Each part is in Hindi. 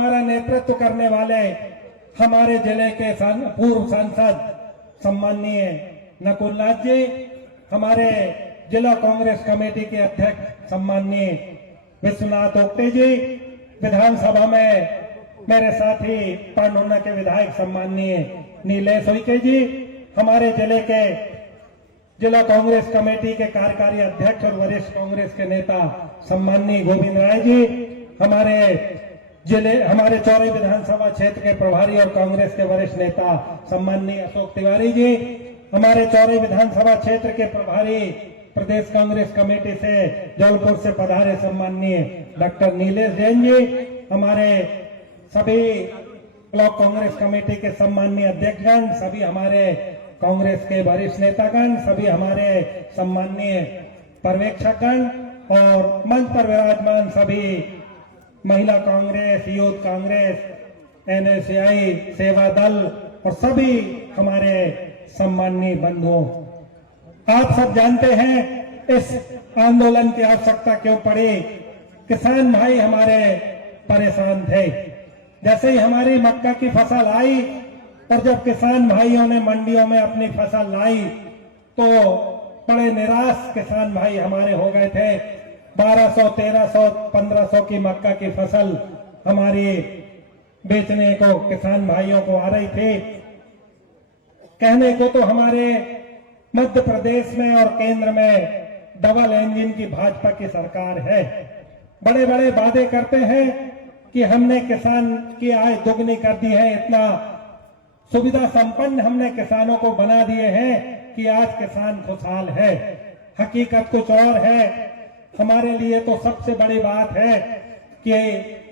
हमारा नेतृत्व करने वाले हमारे जिले के पूर्व सांसद सम्माननीय नकुल नाथ जी, हमारे जिला कांग्रेस कमेटी के अध्यक्ष सम्माननीय विश्वनाथ ओक्टे जी, विधानसभा में मेरे साथी पांडुना के विधायक सम्माननीय नीलेश उइके जी, हमारे जिले के जिला कांग्रेस कमेटी के कार्यकारी अध्यक्ष और वरिष्ठ कांग्रेस के नेता सम्माननीय गोविंद राय जी, हमारे चौरी विधानसभा क्षेत्र के प्रभारी और कांग्रेस के वरिष्ठ नेता सम्माननीय अशोक तिवारी जी, हमारे चौरी विधानसभा क्षेत्र के प्रभारी प्रदेश कांग्रेस कमेटी से जौलपुर से पधारे सम्माननीय डॉक्टर नीलेश जैन जी, हमारे सभी ब्लॉक कांग्रेस कमेटी के सम्माननीय अध्यक्षगण, सभी हमारे कांग्रेस के वरिष्ठ नेतागण, सभी हमारे सम्माननीय पर्यवेक्षकगण और मंच पर विराजमान सभी महिला कांग्रेस, यूथ कांग्रेस, एनएसयूआई, सेवा दल और सभी हमारे सम्माननीय बंधुओं, आप सब जानते हैं इस आंदोलन की आवश्यकता क्यों पड़ी। किसान भाई हमारे परेशान थे। जैसे ही हमारी मक्का की फसल आई और जब किसान भाइयों ने मंडियों में अपनी फसल लाई तो बड़े निराश किसान भाई हमारे हो गए थे। 1200, 1300, 1500 की मक्का की फसल हमारी बेचने को किसान भाइयों को आ रही थी। कहने को तो हमारे मध्य प्रदेश में और केंद्र में डबल इंजन की भाजपा की सरकार है। बड़े बड़े वादे करते हैं कि हमने किसान की आय दुगनी कर दी है, इतना सुविधा संपन्न हमने किसानों को बना दिए हैं कि आज किसान खुशहाल है। हकीकत कुछ और है। हमारे लिए तो सबसे बड़ी बात है कि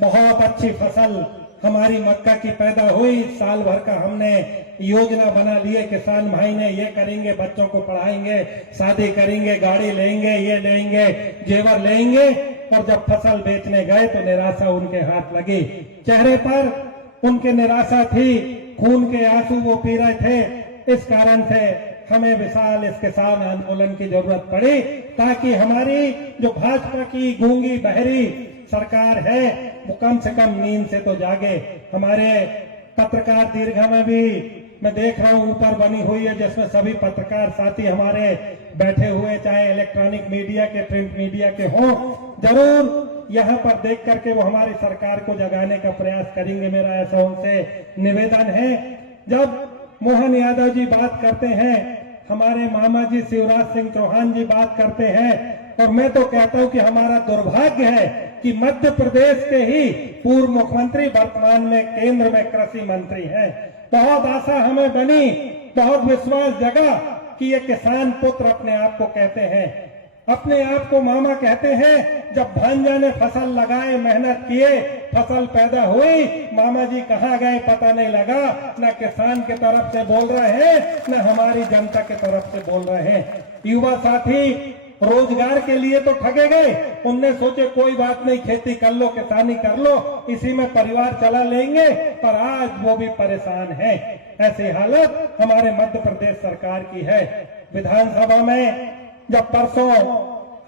बहुत अच्छी फसल हमारी मक्का की पैदा हुई। साल भर का हमने योजना बना लिए, किसान भाई ने ये करेंगे, बच्चों को पढ़ाएंगे, शादी करेंगे, गाड़ी लेंगे, ये लेंगे, जेवर लेंगे, और जब फसल बेचने गए तो निराशा उनके हाथ लगी। चेहरे पर उनके निराशा थी, खून के आंसू वो पी रहे थे। इस कारण से हमें विशाल इस किसान आंदोलन की जरूरत पड़ी ताकि हमारी जो भाजपा की गूंगी बहरी सरकार है वो कम से कम नींद से तो जागे। हमारे पत्रकार दीर्घा में भी मैं देख रहा हूं ऊपर बनी हुई है जिसमें सभी पत्रकार साथी हमारे बैठे हुए, चाहे इलेक्ट्रॉनिक मीडिया के, प्रिंट मीडिया के हों, जरूर यहाँ पर देख करके वो हमारी सरकार को जगाने का प्रयास करेंगे। मेरा ऐसा उनसे निवेदन है। जब मोहन यादव जी बात करते हैं, हमारे मामा जी शिवराज सिंह चौहान जी बात करते हैं, और मैं तो कहता हूं कि हमारा दुर्भाग्य है कि मध्य प्रदेश के ही पूर्व मुख्यमंत्री वर्तमान में केंद्र में कृषि मंत्री हैं। बहुत आशा हमें बनी, बहुत विश्वास जगा कि ये किसान पुत्र अपने आप को कहते हैं, अपने आप को मामा कहते हैं। जब भांजा ने फसल लगाए, मेहनत किए, फसल पैदा हुई, मामा जी कहाँ गए पता नहीं लगा। न किसान के तरफ से बोल रहे हैं, न हमारी जनता के तरफ से बोल रहे हैं। युवा साथी रोजगार के लिए तो ठगे गए, उनने सोचे कोई बात नहीं, खेती कर लो, किसानी कर लो, इसी में परिवार चला लेंगे, पर आज वो भी परेशान हैं। ऐसी हालत हमारे मध्य प्रदेश सरकार की है। विधानसभा में जब परसों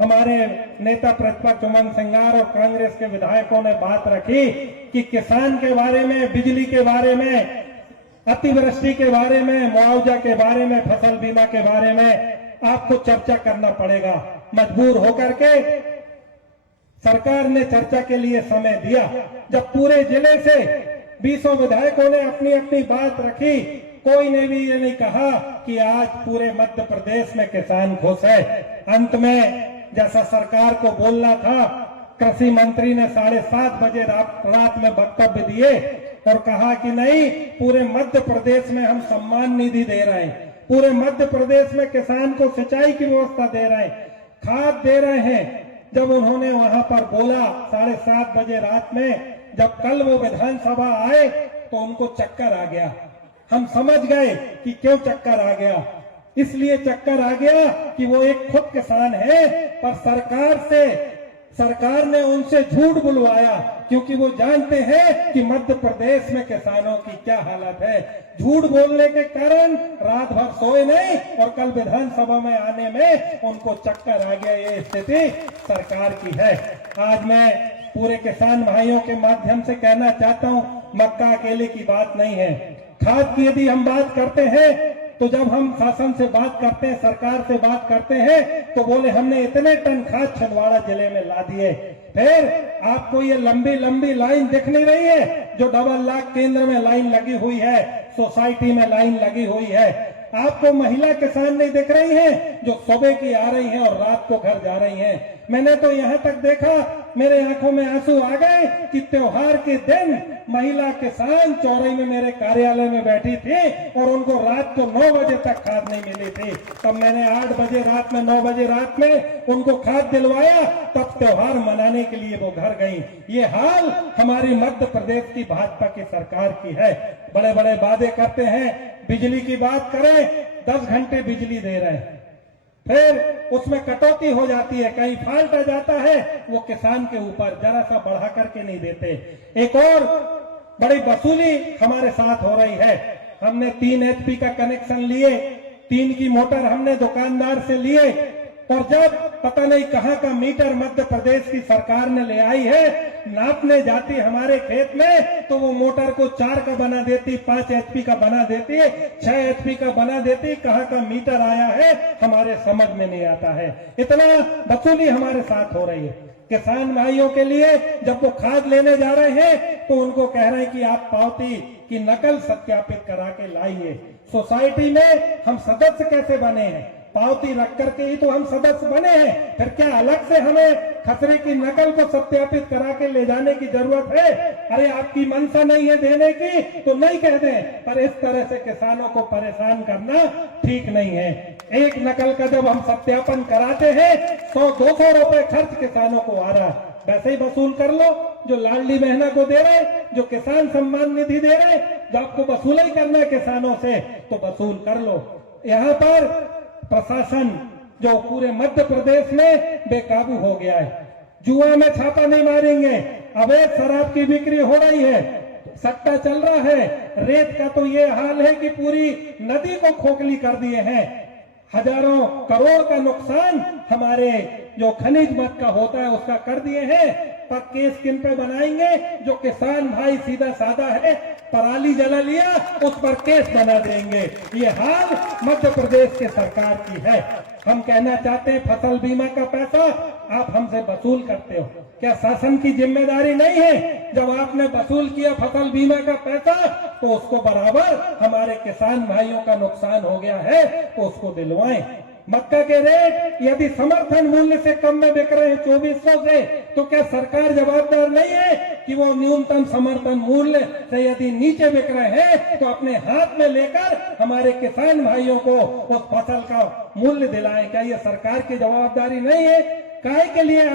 हमारे नेता प्रतिपक्ष उमंग सिंगार और कांग्रेस के विधायकों ने बात रखी कि किसान के बारे में, बिजली के बारे में, अतिवृष्टि के बारे में, मुआवजा के बारे में, फसल बीमा के बारे में आपको चर्चा करना पड़ेगा। मजबूर होकर के सरकार ने चर्चा के लिए समय दिया। जब पूरे जिले से 20 विधायकों ने अपनी अपनी बात रखी, कोई ने भी ये नहीं कहा कि आज पूरे मध्य प्रदेश में किसान खुश है। अंत में जैसा सरकार को बोलना था, कृषि मंत्री ने 7:30 बजे रात में वक्तव्य दिए और कहा कि नहीं, पूरे मध्य प्रदेश में हम सम्मान निधि दे रहे हैं, पूरे मध्य प्रदेश में किसान को सिंचाई की व्यवस्था दे रहे हैं, खाद दे रहे हैं। जब उन्होंने वहां पर बोला 7:30 बजे रात में, जब कल वो विधानसभा आए तो उनको चक्कर आ गया। हम समझ गए कि क्यों चक्कर आ गया। इसलिए चक्कर आ गया कि वो एक खुद किसान है, पर सरकार ने उनसे झूठ बुलवाया, क्योंकि वो जानते हैं कि मध्य प्रदेश में किसानों की क्या हालत है। झूठ बोलने के कारण रात भर सोए नहीं और कल विधानसभा में आने में उनको चक्कर आ गया। ये स्थिति सरकार की है। आज मैं पूरे किसान भाइयों के माध्यम से कहना चाहता हूं, मक्का अकेले की बात नहीं है। खाद की यदि हम बात करते हैं तो जब हम शासन से बात करते हैं, सरकार से बात करते हैं, तो बोले हमने इतने टन खाद छिंदवाड़ा जिले में ला दिए। फिर आपको ये लंबी लंबी लाइन दिख नहीं रही है जो डबल लाख केंद्र में लाइन लगी हुई है, सोसाइटी में लाइन लगी हुई है। आपको महिला किसान नहीं दिख रही हैं जो सुबह की आ रही हैं और रात को घर जा रही हैं। मैंने तो यहाँ तक देखा, मेरे आंखों में आंसू आ गए कि त्योहार के दिन महिला किसान चौराहे में मेरे कार्यालय में बैठी थी और उनको रात को 9 बजे तक खाद नहीं मिली थी। तब मैंने 8 बजे रात में, 9 बजे रात में उनको खाद दिलवाया, तब त्योहार मनाने के लिए वो घर गई। ये हाल हमारी मध्य प्रदेश की भाजपा की सरकार की है। बड़े बड़े वादे करते हैं, बिजली की बात करें, 10 घंटे बिजली दे रहे हैं, फिर उसमें कटौती हो जाती है, कहीं फॉल्ट आ जाता है, वो किसान के ऊपर जरा सा बढ़ा करके नहीं देते। एक और बड़ी वसूली हमारे साथ हो रही है। हमने 3 HP का कनेक्शन लिए, 3 की मोटर हमने दुकानदार से लिए, और जब पता नहीं कहां का मीटर मध्य प्रदेश की सरकार ने ले आई है, नापने जाती हमारे खेत में तो वो मोटर को 4 का बना देती, 5 HP का बना देती, 6 HP का बना देती। कहां का मीटर आया है हमारे समझ में नहीं आता है। इतना वसूली हमारे साथ हो रही है। किसान भाइयों के लिए जब वो खाद लेने जा रहे हैं तो उनको कह रहे हैं कि आप पावती की नकल सत्यापित करा के लाइए। सोसाइटी में हम सदस्य कैसे बने हैं? पावती रख करके ही तो हम सदस्य बने हैं। फिर क्या अलग से हमें खसरे की नकल को सत्यापित करा के ले जाने की जरूरत है? अरे आपकी मंशा नहीं है देने की तो नहीं कह दें, पर इस तरह से किसानों को परेशान करना ठीक नहीं है। एक नकल का जब हम सत्यापन कराते हैं 100-200 रुपए खर्च किसानों को आ रहा, वैसे ही वसूल कर लो। जो लाडली बहना को दे रहे, जो किसान सम्मान निधि दे रहे, जो आपको वसूल ही करना है किसानों से तो वसूल कर लो। यहाँ पर प्रशासन जो पूरे मध्य प्रदेश में बेकाबू हो गया है। जुआ में छापा नहीं मारेंगे, अवैध शराब की बिक्री हो रही है, सट्टा चल रहा है, रेत का तो ये हाल है कि पूरी नदी को खोखली कर दिए हैं। हजारों करोड़ का नुकसान हमारे जो खनिज मद का होता है उसका कर दिए हैं। पर केस किन पे बनाएंगे? जो किसान भाई सीधा साधा है, पराली जला लिया उस पर केस बना देंगे। ये हाल मध्य प्रदेश के सरकार की है। हम कहना चाहते हैं फसल बीमा का पैसा आप हमसे वसूल करते हो, क्या शासन की जिम्मेदारी नहीं है? जब आपने वसूल किया फसल बीमा का पैसा तो उसको बराबर हमारे किसान भाइयों का नुकसान हो गया है तो उसको दिलवाएं। मक्का के रेट यदि समर्थन मूल्य से कम में बिक रहे हैं 2400 से, तो क्या सरकार जवाबदार नहीं है कि वो न्यूनतम समर्थन मूल्य से यदि नीचे बिक रहे हैं तो अपने हाथ में लेकर हमारे किसान भाइयों को उस फसल का मूल्य दिलाएं? क्या ये सरकार की जवाबदारी नहीं है? काहे के लिए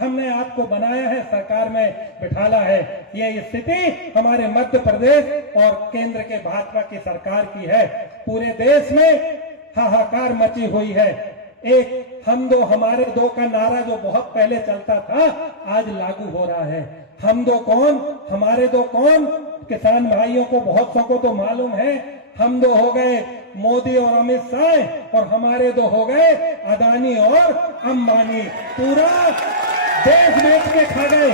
हमने आपको बनाया है, सरकार में बिठाला है? ये स्थिति हमारे मध्य प्रदेश और केंद्र के भाजपा की सरकार की है। पूरे देश में हाहाकार मची हुई है। एक हम दो हमारे दो का नारा जो बहुत पहले चलता था आज लागू हो रहा है। हम दो कौन, हमारे दो कौन? किसान भाइयों को बहुत सौ को तो मालूम है, हम दो हो गए मोदी और अमित शाह और हमारे दो हो गए अदानी और अंबानी। पूरा देश बेच के खा गए,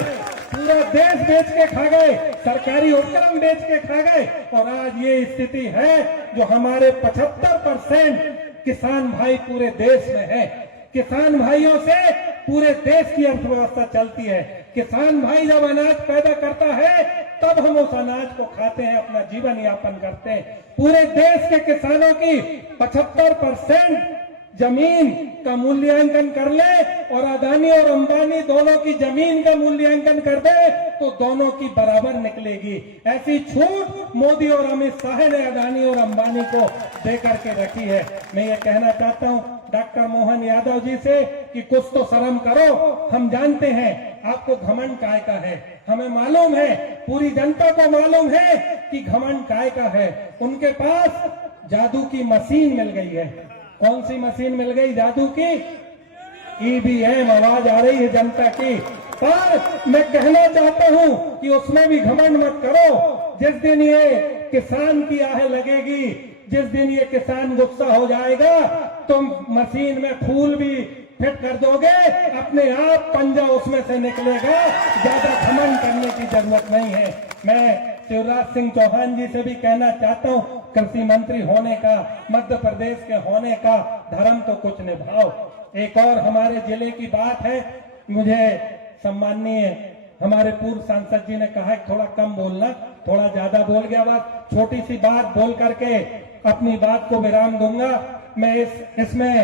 पूरा देश बेच के खा गए, सरकारी उपक्रम बेच के खा गए। और आज ये स्थिति है जो हमारे 75% किसान भाई पूरे देश में है। किसान भाइयों से पूरे देश की अर्थव्यवस्था चलती है। किसान भाई जब अनाज पैदा करता है तब हम उस अनाज को खाते हैं, अपना जीवन यापन करते हैं। पूरे देश के किसानों की 75% जमीन का मूल्यांकन कर ले और अदानी और अंबानी दोनों की जमीन का मूल्यांकन कर दे तो दोनों की बराबर निकलेगी। ऐसी छूट मोदी और अमित शाह ने अदानी और अंबानी को दे करके रखी है। मैं ये कहना चाहता हूं डॉक्टर मोहन यादव जी से कि कुछ तो शर्म करो। हम जानते हैं आपको घमंड काय का है, हमें मालूम है, पूरी जनता को मालूम है कि घमंड काय का है। उनके पास जादू की मशीन मिल गई है। कौन सी मशीन मिल गई जादू की? EVM आवाज आ रही है जनता की। पर मैं कहना चाहता हूं कि उसमें भी घमंड मत करो। जिस दिन ये किसान की आह लगेगी, जिस दिन ये किसान गुस्सा हो जाएगा तो मशीन में फिट कर दोगे, अपने आप पंजा उसमें से निकलेगा। ज्यादा घमंड करने की जरूरत नहीं है। मैं शिवराज सिंह चौहान जी से भी कहना चाहता हूं, कृषि मंत्री होने का, मध्य प्रदेश के होने का धर्म तो कुछ निभाओ। एक और हमारे जिले की बात है, मुझे सम्माननीय हमारे पूर्व सांसद जी ने कहा है थोड़ा कम बोलना, थोड़ा ज्यादा बोल गया। बात छोटी सी बात बोल करके अपनी बात को विराम दूंगा। मैं इसमें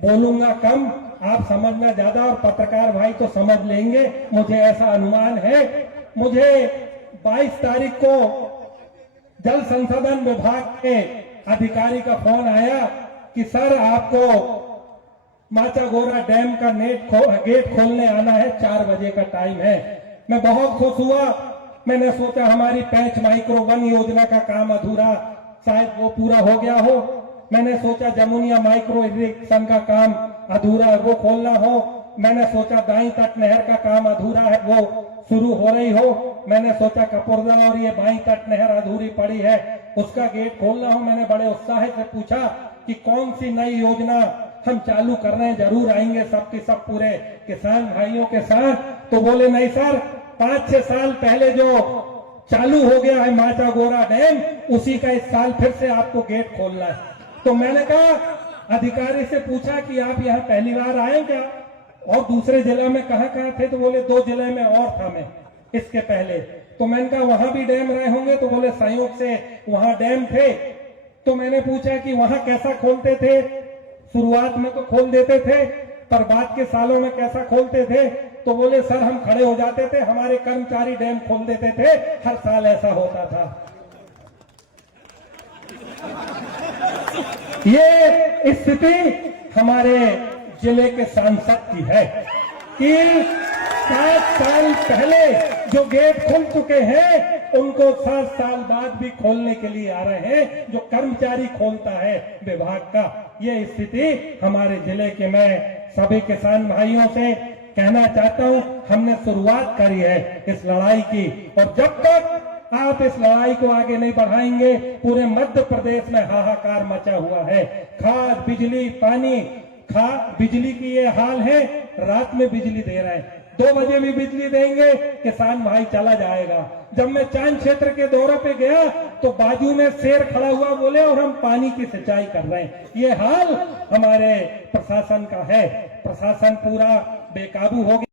बोलूंगा कम, आप समझना ज्यादा, और पत्रकार भाई तो समझ लेंगे, मुझे ऐसा अनुमान है। मुझे 22 तारीख को जल संसाधन विभाग के अधिकारी का फोन आया कि सर आपको माचागोरा डैम का गेट खोलने आना है, 4 बजे का टाइम है। मैं बहुत खुश हुआ। मैंने सोचा हमारी 5 माइक्रो वन योजना का काम अधूरा, शायद वो पूरा हो गया हो। मैंने सोचा जमुनिया माइक्रो इरिगेशन का काम अधूरा है, वो खोलना हो। मैंने सोचा दाई तट नहर का काम अधूरा है, वो शुरू हो रही हो। मैंने सोचा कपुरदा और ये बाई तट नहर अधूरी पड़ी है, उसका गेट खोलना हो। मैंने बड़े उत्साह से पूछा कि कौन सी नई योजना हम चालू कर रहे हैं, जरूर आएंगे सबके सब पूरे किसान भाइयों के साथ। तो बोले नहीं सर, 5-6 साल पहले जो चालू हो गया है माचागोरा डैम, उसी का इस साल फिर से आपको गेट खोलना है। तो मैंने कहा, अधिकारी से पूछा कि आप यहाँ पहली बार आए क्या, और दूसरे जिले में कहाँ थे? तो बोले 2 जिले में और था मैं इसके पहले। तो मैंने कहा वहां भी डैम रहे होंगे? तो बोले संयोग से वहां डैम थे। तो मैंने पूछा कि वहां कैसा खोलते थे? शुरुआत में तो खोल देते थे, पर बाद के सालों में कैसा खोलते थे? तो बोले सर हम खड़े हो जाते थे, हमारे कर्मचारी डैम खोल देते थे, हर साल ऐसा होता था। ये स्थिति हमारे जिले के सांसद की है कि 7 साल पहले जो गेट खुल चुके हैं, उनको 7 साल बाद भी खोलने के लिए आ रहे हैं, जो कर्मचारी खोलता है विभाग का। ये स्थिति हमारे जिले के, मैं सभी किसान भाइयों से कहना चाहता हूं, हमने शुरुआत करी है इस लड़ाई की, और जब तक आप इस लड़ाई को आगे नहीं बढ़ाएंगे, पूरे मध्य प्रदेश में हाहाकार मचा हुआ है। खाद, बिजली, पानी, बिजली की ये हाल है, रात में बिजली दे रहे हैं, 2 बजे भी बिजली देंगे, किसान भाई चला जाएगा। जब मैं चांद क्षेत्र के दौरे पे गया तो बाजू में शेर खड़ा हुआ, बोले और हम पानी की सिंचाई कर रहे हैं। ये हाल हमारे प्रशासन का है। प्रशासन पूरा बेकाबू हो गया।